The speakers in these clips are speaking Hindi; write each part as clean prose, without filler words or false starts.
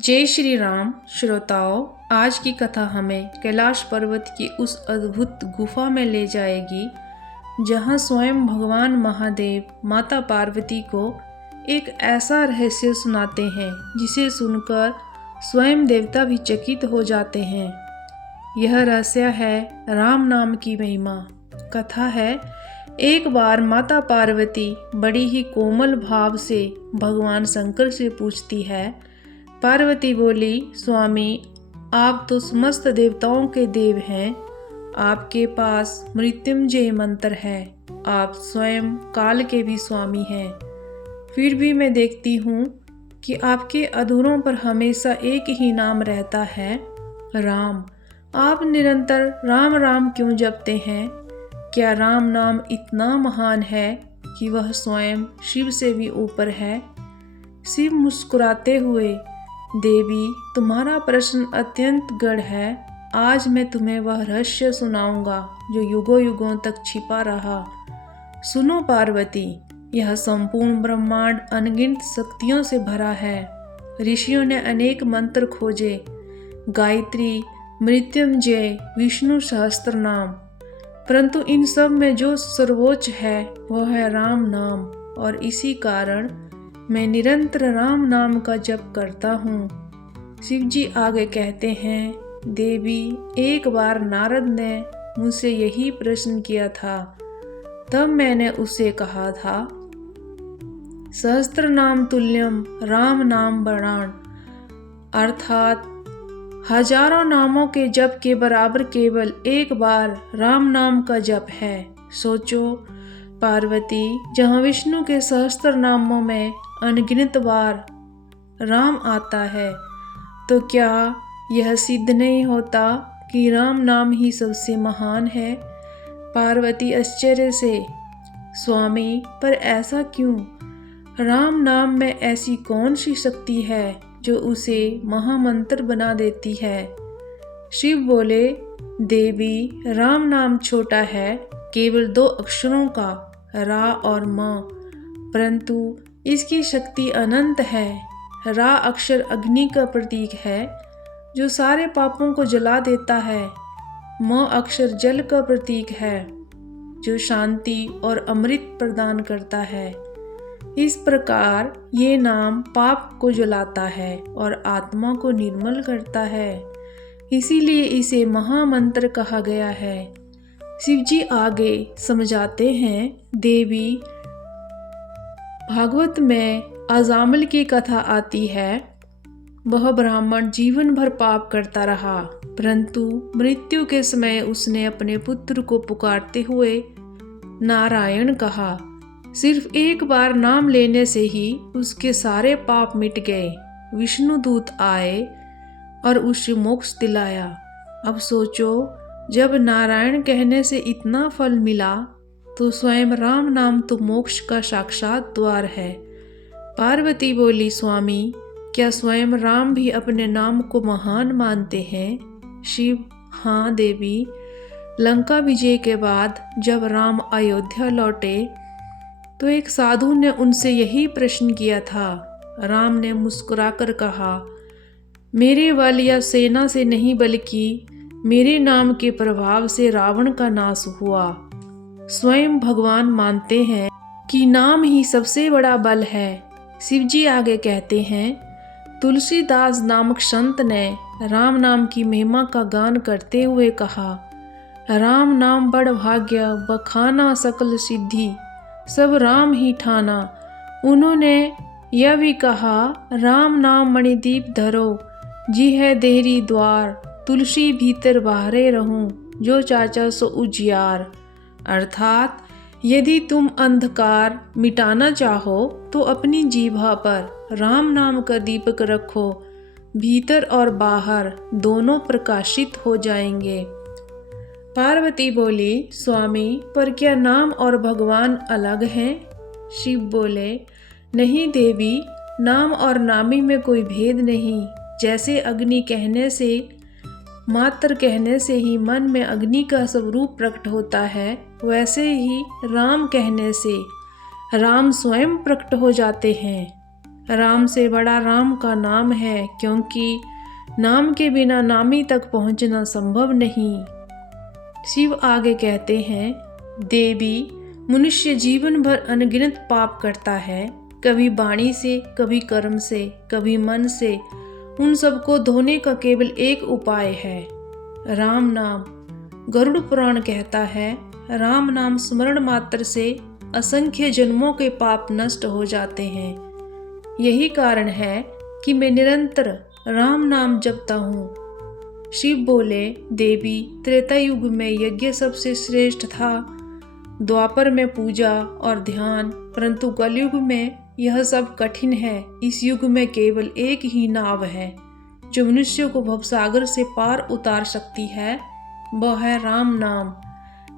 जय श्री राम। श्रोताओं, आज की कथा हमें कैलाश पर्वत की उस अद्भुत गुफा में ले जाएगी जहां स्वयं भगवान महादेव माता पार्वती को एक ऐसा रहस्य सुनाते हैं जिसे सुनकर स्वयं देवता भी चकित हो जाते हैं। यह रहस्य है राम नाम की महिमा। कथा है, एक बार माता पार्वती बड़ी ही कोमल भाव से भगवान शंकर से पूछती है। पार्वती बोली, स्वामी, आप तो समस्त देवताओं के देव हैं। आपके पास मृत्युंजय मंत्र है। आप स्वयं काल के भी स्वामी हैं। फिर भी मैं देखती हूँ कि आपके अधरों पर हमेशा एक ही नाम रहता है, राम। आप निरंतर राम राम क्यों जपते हैं? क्या राम नाम इतना महान है कि वह स्वयं शिव से भी ऊपर है? शिव मुस्कुराते हुए, देवी, तुम्हारा प्रश्न अत्यंत गढ़ है। आज मैं तुम्हें वह रहस्य सुनाऊंगा जो युगों युगों तक छिपा रहा। सुनो पार्वती, यह संपूर्ण ब्रह्मांड अनगिनत शक्तियों से भरा है। ऋषियों ने अनेक मंत्र खोजे, गायत्री, मृत्युंजय, विष्णु सहस्त्र नाम, परंतु इन सब में जो सर्वोच्च है वह है राम नाम। और इसी कारण मैं निरंतर राम नाम का जप करता हूँ। शिवजी आगे कहते हैं, देवी, एक बार नारद ने मुझसे यही प्रश्न किया था। तब मैंने उससे कहा था, सहस्त्र नाम तुल्यम राम नाम बराण, अर्थात हजारों नामों के जप के बराबर केवल एक बार राम नाम का जप है। सोचो पार्वती, जहाँ विष्णु के सहस्त्र नामों में अनगिनत बार राम आता है, तो क्या यह सिद्ध नहीं होता कि राम नाम ही सबसे महान है? पार्वती आश्चर्य से, स्वामी, पर ऐसा क्यों? राम नाम में ऐसी कौन सी शक्ति है जो उसे महामंत्र बना देती है? शिव बोले, देवी, राम नाम छोटा है, केवल 2 अक्षरों का, रा और म, परंतु इसकी शक्ति अनंत है। रा अक्षर अग्नि का प्रतीक है जो सारे पापों को जला देता है। म अक्षर जल का प्रतीक है जो शांति और अमृत प्रदान करता है। इस प्रकार ये नाम पाप को जलाता है और आत्मा को निर्मल करता है। इसीलिए इसे महामंत्र कहा गया है। शिवजी आगे समझाते हैं, देवी, भागवत में अजामिल की कथा आती है। वह ब्राह्मण जीवन भर पाप करता रहा, परंतु मृत्यु के समय उसने अपने पुत्र को पुकारते हुए नारायण कहा। सिर्फ एक बार नाम लेने से ही उसके सारे पाप मिट गए। विष्णु दूत आए और उसे मोक्ष दिलाया। अब सोचो, जब नारायण कहने से इतना फल मिला तो स्वयं राम नाम तो मोक्ष का साक्षात द्वार है। पार्वती बोली, स्वामी, क्या स्वयं राम भी अपने नाम को महान मानते हैं? शिव, हाँ देवी। लंका विजय के बाद जब राम अयोध्या लौटे तो एक साधु ने उनसे यही प्रश्न किया था। राम ने मुस्कुराकर कहा, मेरे बल या सेना से नहीं बल्कि मेरे नाम के प्रभाव से रावण का नाश हुआ। स्वयं भगवान मानते हैं कि नाम ही सबसे बड़ा बल है। शिवजी आगे कहते हैं, तुलसीदास नामक संत ने राम नाम की महिमा का गान करते हुए कहा, राम नाम बड़ भाग्य बखाना सकल सिद्धि, सब राम ही ठाना। उन्होंने यह भी कहा, राम नाम मणिदीप धरो, जी है देहरी द्वार, तुलसी भीतर बाहरे रहूं, जो चाचा सो उजियार। अर्थात यदि तुम अंधकार मिटाना चाहो तो अपनी जीभा पर राम नाम का दीपक रखो, भीतर और बाहर दोनों प्रकाशित हो जाएंगे। पार्वती बोली, स्वामी, पर क्या नाम और भगवान अलग हैं? शिव बोले, नहीं देवी, नाम और नामी में कोई भेद नहीं। जैसे अग्नि कहने से, मात्र कहने से ही मन में अग्नि का स्वरूप प्रकट होता है, वैसे ही राम कहने से राम स्वयं प्रकट हो जाते हैं। राम से बड़ा राम का नाम है, क्योंकि नाम के बिना नामी तक पहुंचना संभव नहीं। शिव आगे कहते हैं, देवी, मनुष्य जीवन भर अनगिनत पाप करता है, कभी वाणी से, कभी कर्म से, कभी मन से। उन सबको धोने का केवल एक उपाय है, राम नाम। गरुड़ पुराण कहता है, राम नाम स्मरण मात्र से असंख्य जन्मों के पाप नष्ट हो जाते हैं। यही कारण है कि मैं निरंतर राम नाम जपता हूँ। शिव बोले, देवी, त्रेता युग में यज्ञ सबसे श्रेष्ठ था, द्वापर में पूजा और ध्यान, परंतु कलयुग में यह सब कठिन है। इस युग में केवल एक ही नाव है जो मनुष्य को भवसागर से पार उतार सकती है, वह है राम नाम।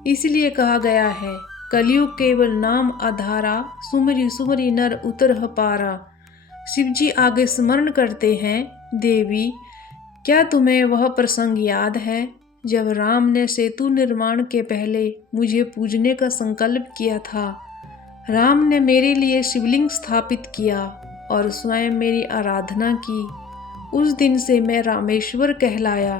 इसलिए कहा गया है, कलयुग केवल नाम आधारा, सुमरी सुमरी नर उतरह पारा। शिवजी आगे स्मरण करते हैं, देवी, क्या तुम्हें वह प्रसंग याद है जब राम ने सेतु निर्माण के पहले मुझे पूजने का संकल्प किया था? राम ने मेरे लिए शिवलिंग स्थापित किया और स्वयं मेरी आराधना की। उस दिन से मैं रामेश्वर कहलाया,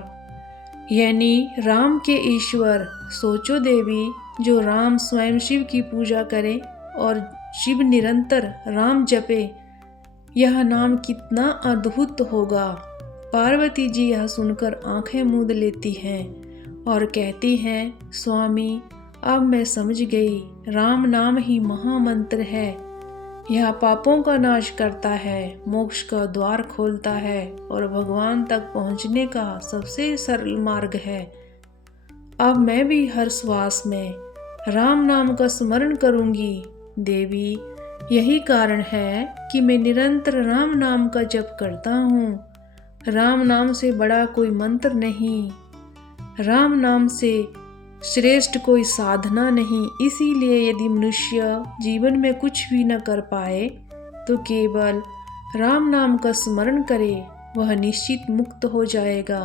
यानी राम के ईश्वर। सोचो देवी, जो राम स्वयं शिव की पूजा करे और शिव निरंतर राम जपे, यह नाम कितना अद्भुत होगा। पार्वती जी यह सुनकर आंखें मूंद लेती हैं और कहती हैं, स्वामी, अब मैं समझ गई, राम नाम ही महामंत्र है। यह पापों का नाश करता है, मोक्ष का द्वार खोलता है और भगवान तक पहुंचने का सबसे सरल मार्ग है। अब मैं भी हर श्वास में राम नाम का स्मरण करूंगी। देवी, यही कारण है कि मैं निरंतर राम नाम का जप करता हूँ। राम नाम से बड़ा कोई मंत्र नहीं, राम नाम से श्रेष्ठ कोई साधना नहीं। इसीलिए यदि मनुष्य जीवन में कुछ भी न कर पाए तो केवल राम नाम का स्मरण करे, वह निश्चित मुक्त हो जाएगा।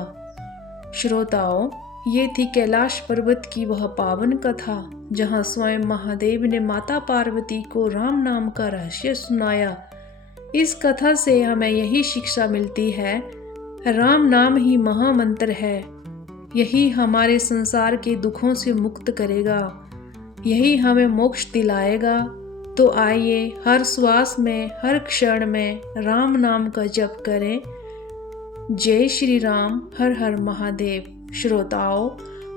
श्रोताओं, ये थी कैलाश पर्वत की वह पावन कथा जहाँ स्वयं महादेव ने माता पार्वती को राम नाम का रहस्य सुनाया। इस कथा से हमें यही शिक्षा मिलती है, राम नाम ही महामंत्र है। यही हमारे संसार के दुखों से मुक्त करेगा, यही हमें मोक्ष दिलाएगा। तो आइए हर श्वास में, हर क्षण में राम नाम का जप करें। जय श्री राम, हर हर महादेव। श्रोताओं,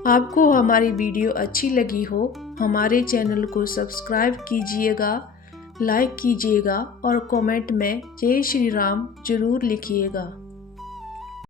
आपको हमारी वीडियो अच्छी लगी हो, हमारे चैनल को सब्सक्राइब कीजिएगा, लाइक कीजिएगा और कमेंट में जय श्री राम जरूर लिखिएगा।